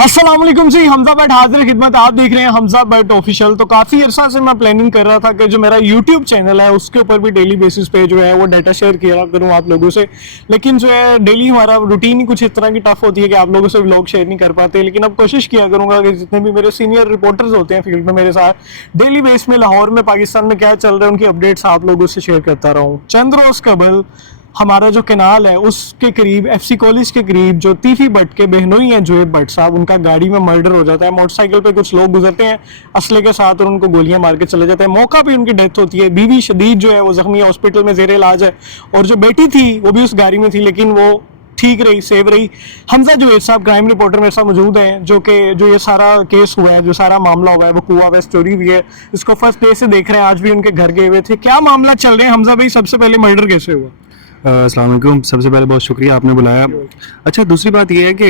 अस्सलाम वालेकुम जी, हमजा भट्ट हाजिर खिदमत। आप देख रहे हैं हमजा भट्ट ऑफिशियल। तो काफ़ी अरसा से मैं प्लानिंग कर रहा था कि जो मेरा यूट्यूब चैनल है उसके ऊपर भी डेली बेसिस पे जो है वो डाटा शेयर किया करूं आप लोगों से। लेकिन जो है डेली हमारा रूटीन ही कुछ इस तरह की टफ होती है कि आप लोगों से व्लॉग शेयर नहीं कर पाते। लेकिन अब कोशिश किया करूंगा कि जितने भी मेरे सीनियर रिपोर्टर्स होते हैं फील्ड में मेरे साथ डेली बेस में लाहौर में पाकिस्तान में क्या चल रहा है उनकी अपडेट्स आप लोगों से शेयर करता रहूँ। चंद रोज कबल हमारा जो कैनाल है उसके करीब एफसी कॉलेज के करीब जो तीफी भट्ट के बहनोई हैं जुएब भट्ट साहब, उनका गाड़ी में मर्डर हो जाता है। मोटरसाइकिल पे कुछ लोग गुजरते हैं असले के साथ और उनको गोलियां मार के चले जाते हैं। मौका पे उनकी डेथ होती है। बीवी शदीद जो है वो जख्मी हॉस्पिटल में जेर इलाज है और जो बेटी थी वो भी उस गाड़ी में थी लेकिन वो ठीक रही, सेव रही। हमजा जुएब साहब क्राइम रिपोर्टर मेरे साथ मौजूद हैं जो ये सारा केस हुआ है, जो सारा मामला हुआ है वो कुआ वेस्ट स्टोरी भी है। इसको फर्स्ट डे से देख रहे हैं, आज भी उनके घर गए हुए थे। क्या मामला चल रहे हैं हमजा भाई? सबसे पहले मर्डर कैसे हुआ? अस्सलाम वालेकुम। सबसे पहले बहुत शुक्रिया आपने बुलाया। अच्छा, दूसरी बात ये है कि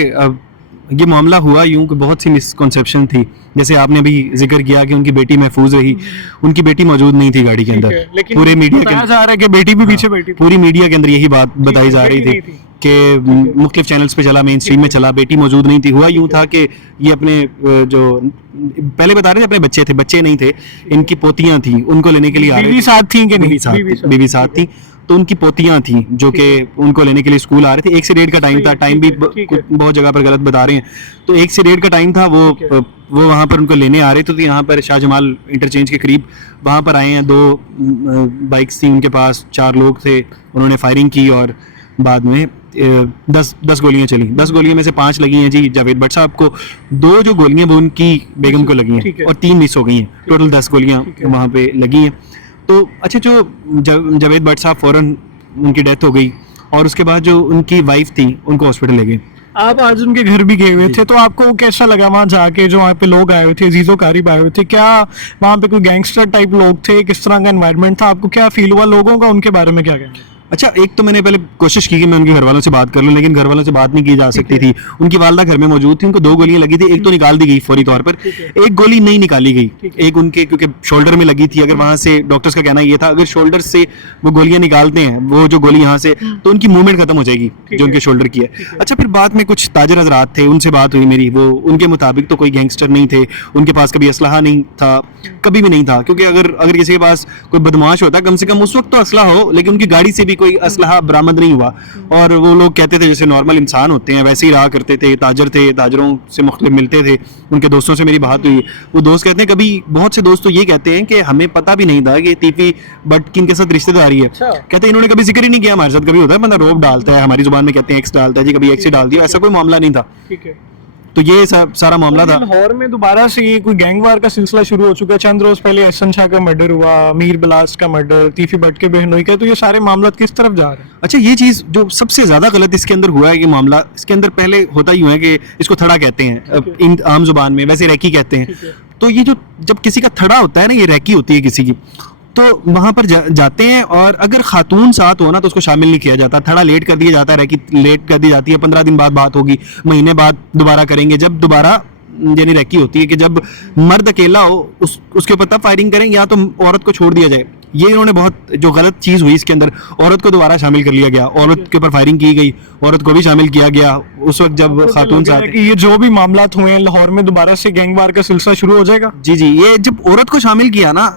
ये मामला हुआ यूं कि बहुत सी मिसकॉन्सेप्शन थी। जैसे आपने अभी जिक्र किया कि उनकी बेटी महफूज रही, उनकी बेटी मौजूद नहीं थी गाड़ी के अंदर। पूरे मीडिया के जा रहा है कि बेटी भी पीछे बैठी थी। पूरी मीडिया के अंदर यही बात बताई जा रही थी कि मुख्तलिफ चैनल्स पे चला, मेन स्ट्रीम में चला, बेटी मौजूद नहीं थी। हुआ यूं था कि ये अपने जो पहले बता रहे थे अपने बच्चे थे, बच्चे नहीं थे, इनकी पोतियां थी, उनको लेने के लिए आ रहे थे। बीवी साथ थी कि नहीं? बीवी साथ थी, तो उनकी पोतियां थी जो कि उनको लेने के लिए स्कूल आ रहे थे। 1 से 1.5 का टाइम था। टाइम भी बहुत जगह पर गलत बता रहे हैं। तो 1 से 1.5 का टाइम था। वो वहाँ पर उनको लेने आ रहे थे। तो यहाँ पर शाहजमाल इंटरचेंज के करीब वहाँ पर आए हैं। 2 बाइक्स थी उनके पास, 4 लोग थे। उन्होंने फायरिंग की और बाद में 10 गोलियां चली। 10 गोलियों में से 5 लगी हैं जी जावेद भट्ट साहब को। 2 जो गोलियां वो उनकी बेगम को लगी हैं और 3 मिस हो गई हैं। टोटल 10 गोलियां वहाँ पे लगी हैं। तो अच्छा, जो जावेद भट्ट साहब फौरन उनकी डेथ हो गई और उसके बाद जो उनकी वाइफ थी उनको हॉस्पिटल ले गए। आप आज उनके घर भी गए हुए थे, तो आपको कैसा लगा वहाँ जाके? जो वहाँ पे लोग आए हुए थे, अजीजो कारिब आए हुए थे, क्या वहाँ पे कोई गैंगस्टर टाइप लोग थे? किस तरह का एनवायरनमेंट था? आपको क्या फील हुआ लोगों का? उनके बारे में क्या कहना? अच्छा, एक तो मैंने पहले कोशिश की कि मैं उनके घर वालों से बात कर लूं, लेकिन घर वालों से बात नहीं की जा सकती थी। उनकी वालदा घर में मौजूद थी, उनको 2 गोलियां लगी थी। एक तो निकाल दी गई फौरी तौर पर, एक गोली नहीं निकाली गई। एक उनके क्योंकि शोल्डर में लगी थी। अगर वहां से डॉक्टर्स का कहना ये था अगर शोल्डर से वो गोलियां निकालते हैं, वो जो गोली यहाँ से, तो उनकी मूवमेंट खत्म हो जाएगी जो उनके शोल्डर की है। अच्छा, फिर बाद में कुछ ताजर हजरात थे, उनसे बात हुई मेरी। वो उनके मुताबिक तो कोई गैंगस्टर नहीं थे, उनके पास कभी असलहा नहीं था, कभी भी नहीं था। क्योंकि अगर किसी के पास कोई बदमाश होता कम से कम उस वक्त तो असला हो, लेकिन उनकी गाड़ी से भी कोई असलहा बरामद नहीं हुआ। और वो लोग कहते थे जैसे नॉर्मल इंसान होते हैं वैसे ही रहा करते थे। ताजर थे, ताजरों से मुख्तलिफ मिलते थे। उनके दोस्तों से मेरी बात हुई, वो दोस्त कहते हैं कभी बहुत से दोस्त तो ये कहते हैं कि हमें पता भी नहीं था कि तीफी भट्ट किनके साथ रिश्तेदारी है। कहते हैं इन्होंने कभी जिक्र ही नहीं किया हमारे साथ। कभी होता है बंदा रोब डालता है, हमारी जुबान में कहते हैं एक्स डालता है जी, कभी एक्स ही डाल दिया, ऐसा कोई मामला नहीं था। तो ये सारा मामला था। लाहौर में दोबारा से ये कोई गैंगवार का सिलसिला शुरू हो चुका है। चंद रोज पहले एहसन शाह का मर्डर हुआ, मीर बिलास का मर्डर, तीफी भट्ट के बहनोई का। तो ये सारे मामला किस तरफ जा रहे हैं? अच्छा, ये चीज जो सबसे ज्यादा गलत इसके अंदर हुआ है, ये मामला इसके अंदर पहले होता ही हुआ है कि इसको थड़ा कहते हैं इन आम जुबान में, वैसे रैकी कहते हैं। तो ये जो जब किसी का थड़ा होता है ना, ये रैकी होती है किसी की, तो वहां पर जाते हैं और अगर खातून साथ हो ना तो उसको शामिल नहीं किया जाता। थड़ा लेट कर दिया जाता है, रैकी लेट कर दी जाती है। 15 दिन बाद बात होगी, महीने बाद दोबारा करेंगे। जब दोबारा यानी रैकी होती है कि जब मर्द अकेला हो उसके ऊपर तब फायरिंग करें, या तो औरत को छोड़ दिया जाए। ये इन्होंने बहुत जो गलत चीज हुई इसके अंदर, औरत को दोबारा शामिल कर लिया गया, औरत के ऊपर फायरिंग की गई, औरत को भी शामिल किया गया उस वक्त जब खातून साथ। ये जो भी मामला हुए हैं लाहौर में दोबारा से गैंगवार का सिलसिला शुरू हो जाएगा। जी, ये जब औरत को शामिल किया ना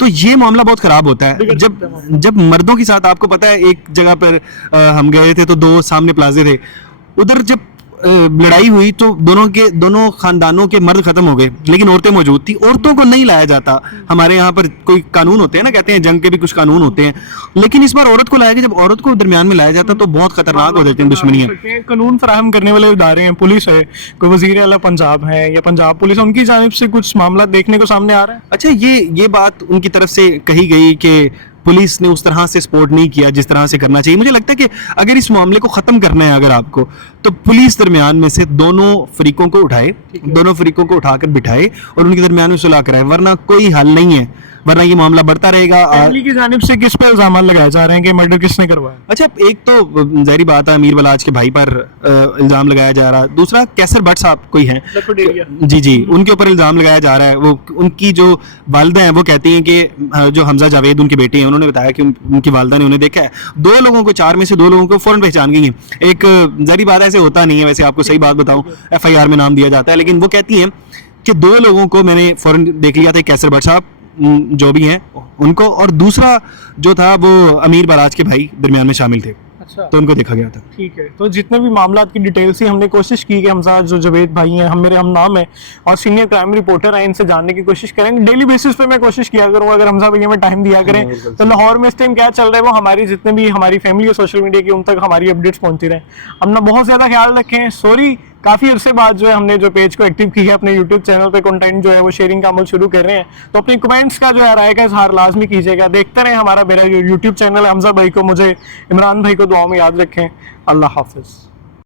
तो ये मामला बहुत खराब होता है। जब मर्दों के साथ, आपको पता है एक जगह पर हम गए थे तो 2 सामने प्लाजे थे, उधर जब लड़ाई हुई तो दोनों खानदानों के मर्द खत्म हो गए, लेकिन औरतें मौजूद थी। औरतों को नहीं लाया जाता। हमारे यहाँ पर कोई कानून होते हैं ना, कहते हैं जंग के भी कुछ कानून होते हैं, लेकिन इस बार औरत को लाया गया। जब औरत को दरमियान में लाया जाता तो बहुत खतरनाक हो जाती है दुश्मनियां। कानून फराहम करने वाले इदारे हैं, पुलिस है, कोई वजीर आला पंजाब है या पंजाब पुलिस, उनकी जानिब से कुछ मामला देखने को सामने आ रहा है। अच्छा, ये बात उनकी तरफ से कही गई कि पुलिस ने उस तरह से सपोर्ट नहीं किया जिस तरह से करना चाहिए। मुझे लगता है कि अगर इस मामले को खत्म करना है अगर आपको, तो पुलिस दरमियान में से दोनों फरीकों को उठाए, दोनों फरीकों को उठाकर बिठाए और उनके दरमियान में सुलह कराए, वरना कोई हल नहीं है। वरना ये मामला बढ़ता रहेगा। फैमिली की जानिब से किस पे इल्जाम लगाए जा रहे हैं कि मर्डर किसने करवाया? अच्छा, एक तो जाहिर बात है अमीर बलाच के भाई पर इल्जाम लगाया जा रहा है, दूसरा कैसर भट्ट साहब कोई हैं, जी जी, उनके ऊपर इल्जाम लगाया जा रहा है। वो उनकी जो वालिदा हैं वो कहती हैं कि जो हमजा जावेद उनकी बेटी हैं, उन्होंने बताया कि उनकी वालिदा ने उन्हें देखा है, 2 लोगों को, 4 में से 2 लोगों को फौरन पहचान गई हैं। एक जाहिर बात है ऐसे होता नहीं है, वैसे आपको सही बात बताऊं FIR में नाम दिया जाता है, लेकिन वो कहती हैं कि 2 लोगों को मैंने फौरन देख लिया था, कैसर भट्ट साहब जो भी हैं उनको, और दूसरा जो था वो अमीर बराज के भाई दरमियान में शामिल थे। अच्छा, तो उनको देखा गया था। ठीक है। तो जितने भी मामला की डिटेल्स थी हमने कोशिश की कि हमजा जो जावेद भाई हैं, हम नाम है और सीनियर क्राइम रिपोर्टर हैं, इनसे जानने की कोशिश करेंगे। डेली बेसिस पे मैं कोशिश किया करूँगा, अगर हमजा भैया में टाइम दिया करें तो लाहौर में इस टाइम क्या चल रहा है वो हमारी जितने भी हमारी फैमिली और सोशल मीडिया की उन तक हमारी अपडेट्स पहुंचती रहे। अपना बहुत ज़्यादा ख्याल रखें। सॉरी, काफ़ी अरसे बाद जो है हमने जो पेज को एक्टिव किया है, अपने यूट्यूब चैनल पे कंटेंट जो है वो शेयरिंग का अमल शुरू कर रहे हैं, तो अपने कमेंट्स का जो है राय का इजहार लाजमी कीजिएगा। देखते रहें मेरा यूट्यूब चैनल है हमजा भाई को, मुझे इमरान भाई को दुआओं में याद रखें। अल्लाह हाफिज़।